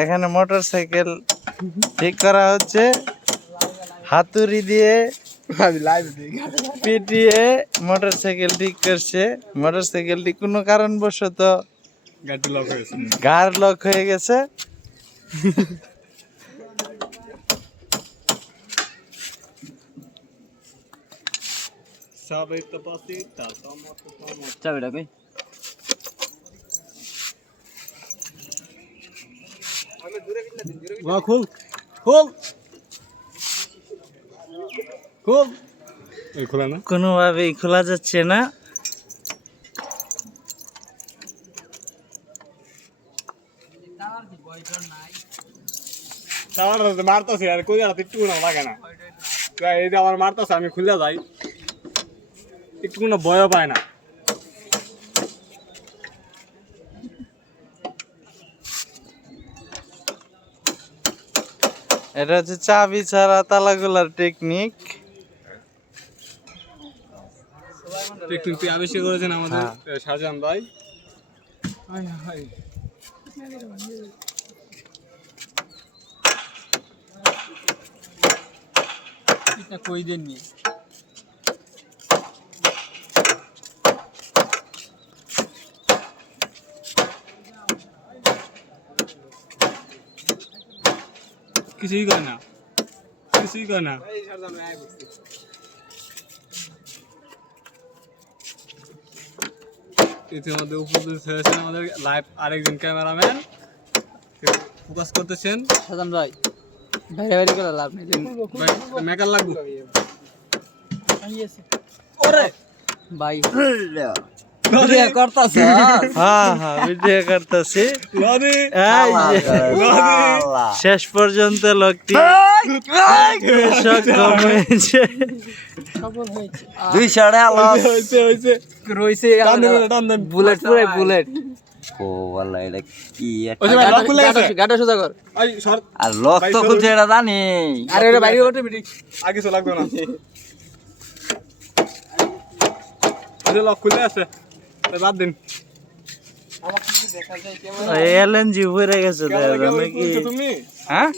এখানে মোটরসাইকেল ঠিক করা হচ্ছে হাতুড়ি দিয়ে পিটিয়ে মোটরসাইকেল ঠিক করছে। মোটরসাইকেলটি কোনো কারণবশত গাড় লক হয়ে গেছে। চাবিটা কই? খুল খুল খুল। এই খোলা না, কোনোভাবেই খোলা যাচ্ছে না। মারতাছে আর কই জানা একটু না লাগে না। এই যে আমার মারতাছে, আমি খুলে যাই, একটু কোনো ভয় পায় না। এটা হচ্ছে চাবি ছাড়া তালা খোলার টেকনিক। টেকনিকটি আবিষ্কার করেছেন আমাদের শাহজাহান ভাই। এটা কই দেননি? কিছুই করে না, কিছুই করে না। ইতিমধ্যে উপস্থিত হয়েছেন আমাদের লাইভ আরেকজন ক্যামেরাম্যান, ফোকাস করতেছেন। সাজান ভাই বাইরে বাইরে করে লাভ নেই। মেকার লাগবে ওরে ভাই ভিডিও করতাছ? হ্যাঁ হ্যাঁ ভিডিও করতেছি। লরি শেষ পর্যন্ত লোকটি সক্ষম হয়েছে। দুই সাড়ে হয়েছে হয়েছে রইছে বুলেট পুরো বুলেট। ও ওয়াল্লাহ এটা কি গাটা সোজা কর। আর লক তো খুলছে এটা জানি। আরে ওটা বাইরে অটোমেটিক আগে তো লাগবে না। আরে লক খুলে আছে, বাদ দিন। এলএনজি ভরে গেছে নাকি? তুমি হ্যাঁ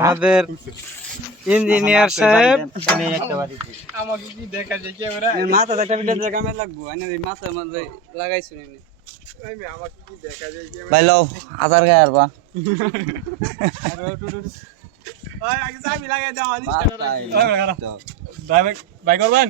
আমাদের ইঞ্জিনিয়ার সাহেব আমাকে কি দেখা যায় ক্যামেরা? মাথা একটা ভিডিও কামে লাগবো। আইনা মাথা মাঝে লাগাইছো নি। আমাকে কি দেখা যায় ক্যামেরা? ভাই লও আধার গায় আরবা। আগে চাবি লাগাই দাও, আনিস টাকা রাখি। ভাই করবেন?